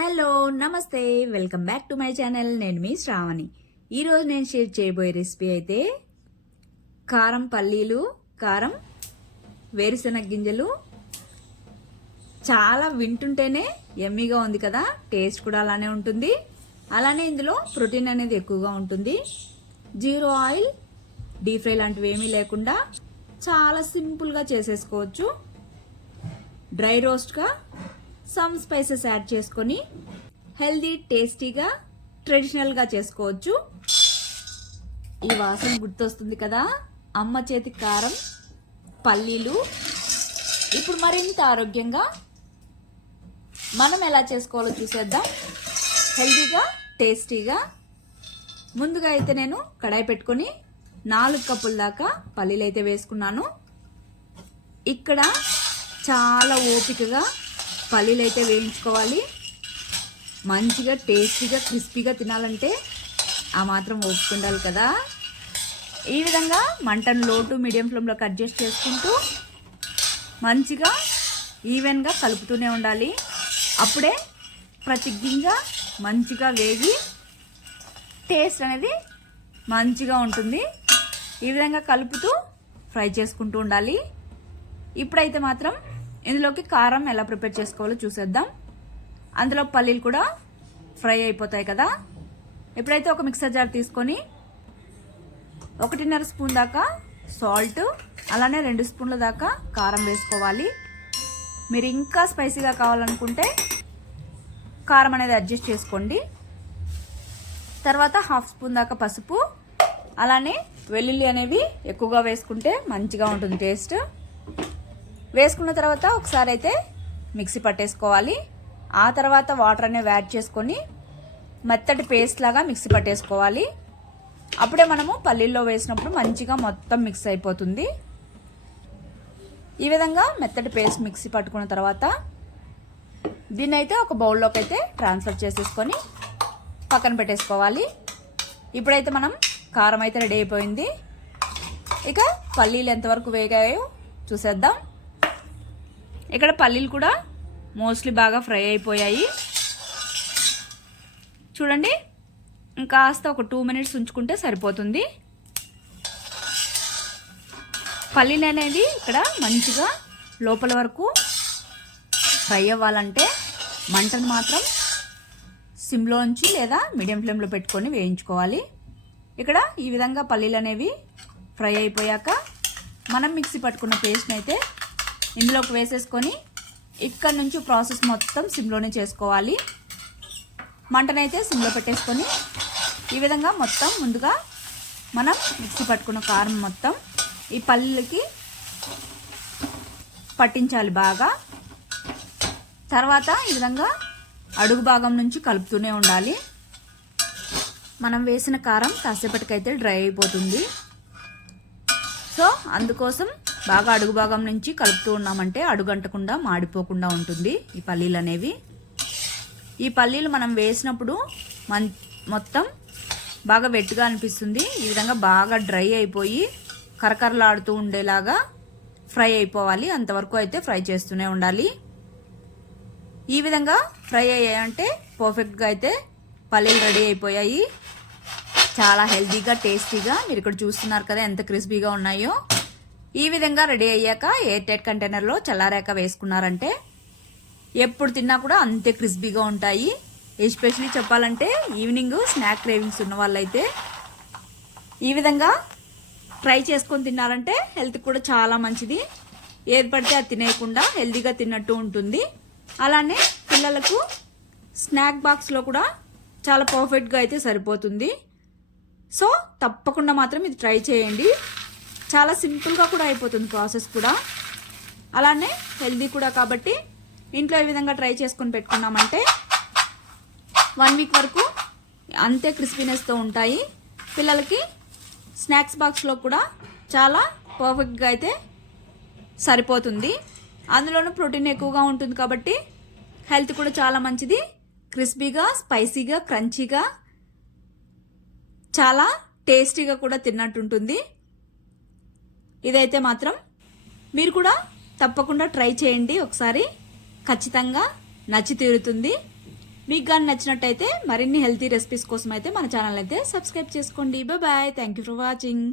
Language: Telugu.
హలో నమస్తే. Welcome back to my channel. నేను మీ శ్రావణి. ఈరోజు నేను షేర్ చేయబోయే రెసిపీ అయితే కారం పల్లీలు కారం వేరుశనగ గింజలు. చాలా వింటుంటేనే ఎమ్మీగా ఉంది కదా టేస్ట్ కూడా అలానే ఉంటుంది. అలానే ఇందులో ప్రోటీన్ అనేది ఎక్కువగా ఉంటుంది. జీరో ఆయిల్ డీప్ ఫ్రై లాంటివి ఏమీ లేకుండా చాలా సింపుల్గా చేసేసుకోవచ్చు. డ్రై రోస్ట్గా సమ్ స్పైసెస్ యాడ్ చేసుకొని హెల్దీ టేస్టీగా ట్రెడిషనల్గా చేసుకోవచ్చు. ఈ వాసన గుర్తొస్తుంది కదా? అమ్మ చేతి కారం పల్లీలు. ఇప్పుడు మరింత ఆరోగ్యంగా మనం ఎలా చేసుకోవాలో చూసేద్దాం. హెల్దీగా టేస్టీగా ముందుగా అయితే నేను కడాయి పెట్టుకొని నాలుగు కప్పుల దాకా పల్లీలు అయితే వేసుకున్నాను. ఇక్కడ చాలా ఓపికగా పల్లీలు అయితే వేయించుకోవాలి. మంచిగా టేస్టీగా క్రిస్పీగా తినాలంటే ఆ మాత్రం ఓపిక కదా. ఈ విధంగా మంటను లో టు మీడియం ఫ్లేమ్లోకి అడ్జస్ట్ చేసుకుంటూ మంచిగా ఈవెన్గా కలుపుతూనే ఉండాలి. అప్పుడే ప్రతి గింజ మంచిగా వేగి టేస్ట్ అనేది మంచిగా ఉంటుంది. ఈ విధంగా కలుపుతూ ఫ్రై చేసుకుంటూ ఉండాలి. ఇప్పుడైతే మాత్రం ఇందులోకి కారం ఎలా ప్రిపేర్ చేసుకోవాలో చూసేద్దాం. అందులో పల్లీలు కూడా ఫ్రై అయిపోతాయి కదా. ఎప్పుడైతే ఒక మిక్సర్ జార్ తీసుకొని ఒకటిన్నర స్పూన్ దాకా సాల్ట్ అలానే రెండు స్పూన్ల దాకా కారం వేసుకోవాలి. మీరు ఇంకా స్పైసీగా కావాలనుకుంటే కారం అనేది అడ్జస్ట్ చేసుకోండి. తర్వాత హాఫ్ స్పూన్ దాకా పసుపు అలానే వెల్లుల్లి అనేవి ఎక్కువగా వేసుకుంటే మంచిగా ఉంటుంది టేస్ట్. వేసుకున్న తర్వాత ఒకసారి అయితే మిక్సీ పట్టేసుకోవాలి. ఆ తర్వాత వాటర్ అనేవి యాడ్ చేసుకొని మెత్తటి పేస్ట్ లాగా మిక్సీ పట్టేసుకోవాలి. అప్పుడే మనము పల్లీల్లో వేసినప్పుడు మంచిగా మొత్తం మిక్స్ అయిపోతుంది. ఈ విధంగా మెత్తటి పేస్ట్ మిక్సీ పట్టుకున్న తర్వాత దీన్ని అయితే ఒక బౌల్లోకి అయితే ట్రాన్స్ఫర్ చేసేసుకొని పక్కన పెట్టేసుకోవాలి. ఇప్పుడైతే మనం కారం అయితే రెడీ అయిపోయింది. ఇక పల్లీలు ఎంతవరకు వేగాయో చూసేద్దాం. ఇక్కడ పల్లీలు కూడా మోస్ట్లీ బాగా ఫ్రై అయిపోయాయి. చూడండి ఇంకాస్త ఒక టూ మినిట్స్ ఉంచుకుంటే సరిపోతుంది. పల్లీలు అనేది ఇక్కడ మంచిగా లోపల వరకు ఫ్రై అవ్వాలంటే మంటను మాత్రం సిమ్లోంచి లేదా మీడియం ఫ్లేమ్లో పెట్టుకొని వేయించుకోవాలి. ఇక్కడ ఈ విధంగా పల్లీలు అనేవి ఫ్రై అయిపోయాక మనం మిక్సీ పట్టుకున్న పేస్ట్ని అయితే ఇందులోకి వేసేసుకొని ఇక్కడ నుంచి ప్రాసెస్ మొత్తం సిమ్లోనే చేసుకోవాలి. మంటనైతే సిమ్లో పెట్టేసుకొని ఈ విధంగా మొత్తం ముందుగా మనం మిక్సీ పట్టుకున్న కారం మొత్తం ఈ పల్లీలకి పట్టించాలి బాగా. తర్వాత ఈ విధంగా అడుగు భాగం నుంచి కలుపుతూనే ఉండాలి. మనం వేసిన కారం కాసేపటికైతే డ్రై అయిపోతుంది. సో అందుకోసం బాగా అడుగు భాగం నుంచి కలుపుతూ ఉన్నామంటే అడుగంటకుండా మాడిపోకుండా ఉంటుంది ఈ పల్లీలు అనేవి. ఈ పల్లీలు మనం వేసినప్పుడు మన్ మొత్తం బాగా వెట్టుగా అనిపిస్తుంది. ఈ విధంగా బాగా డ్రై అయిపోయి కరకరలాడుతూ ఉండేలాగా ఫ్రై అయిపోవాలి. అంతవరకు అయితే ఫ్రై చేస్తూనే ఉండాలి. ఈ విధంగా ఫ్రై అయ్యాయంటే పర్ఫెక్ట్గా అయితే పల్లీలు రెడీ అయిపోయాయి. చాలా హెల్తీగా టేస్టీగా. మీరు ఇక్కడ చూస్తున్నారు కదా ఎంత క్రిస్పీగా ఉన్నాయో. ఈ విధంగా రెడీ అయ్యాక ఎయిర్ టైట్ కంటైనర్లో చల్లారాక వేసుకున్నారంటే ఎప్పుడు తిన్నా కూడా అంతే క్రిస్పీగా ఉంటాయి. ఎస్పెషలీ చెప్పాలంటే ఈవినింగ్ స్నాక్ క్రేవింగ్స్ ఉన్న వాళ్ళైతే ఈ విధంగా ట్రై చేసుకొని తిన్నారంటే హెల్త్ కూడా చాలా మంచిది. ఏది పడితే అది తినేయకుండా హెల్తీగా తిన్నట్టు ఉంటుంది. అలానే పిల్లలకు స్నాక్ బాక్స్లో కూడా చాలా పర్ఫెక్ట్గా అయితే సరిపోతుంది. సో తప్పకుండా మాత్రం ఇది ట్రై చేయండి. చాలా సింపుల్గా కూడా అయిపోతుంది ప్రాసెస్ కూడా. అలానే హెల్దీ కూడా కాబట్టి ఇంట్లో ఈ విధంగా ట్రై చేసుకొని పెట్టుకున్నామంటే వన్ వీక్ వరకు అంతే క్రిస్పీనెస్తో ఉంటాయి. పిల్లలకి స్నాక్స్ బాక్స్లో కూడా చాలా పర్ఫెక్ట్గా అయితే సరిపోతుంది. అందులోనూ ప్రోటీన్ ఎక్కువగా ఉంటుంది కాబట్టి హెల్త్ కూడా చాలా మంచిది. క్రిస్పీగా స్పైసీగా క్రంచీగా చాలా టేస్టీగా కూడా తిన్నట్టుంటుంది. ఇదైతే మాత్రం మీరు కూడా తప్పకుండా ట్రై చేయండి ఒకసారి. ఖచ్చితంగా నచ్చి తీరుతుంది. మీకు కానీ నచ్చినట్టయితే మరిన్ని హెల్తీ రెసిపీస్ కోసం అయితే మన ఛానల్ అయితే సబ్స్క్రైబ్ చేసుకోండి. Bye thank you for watching.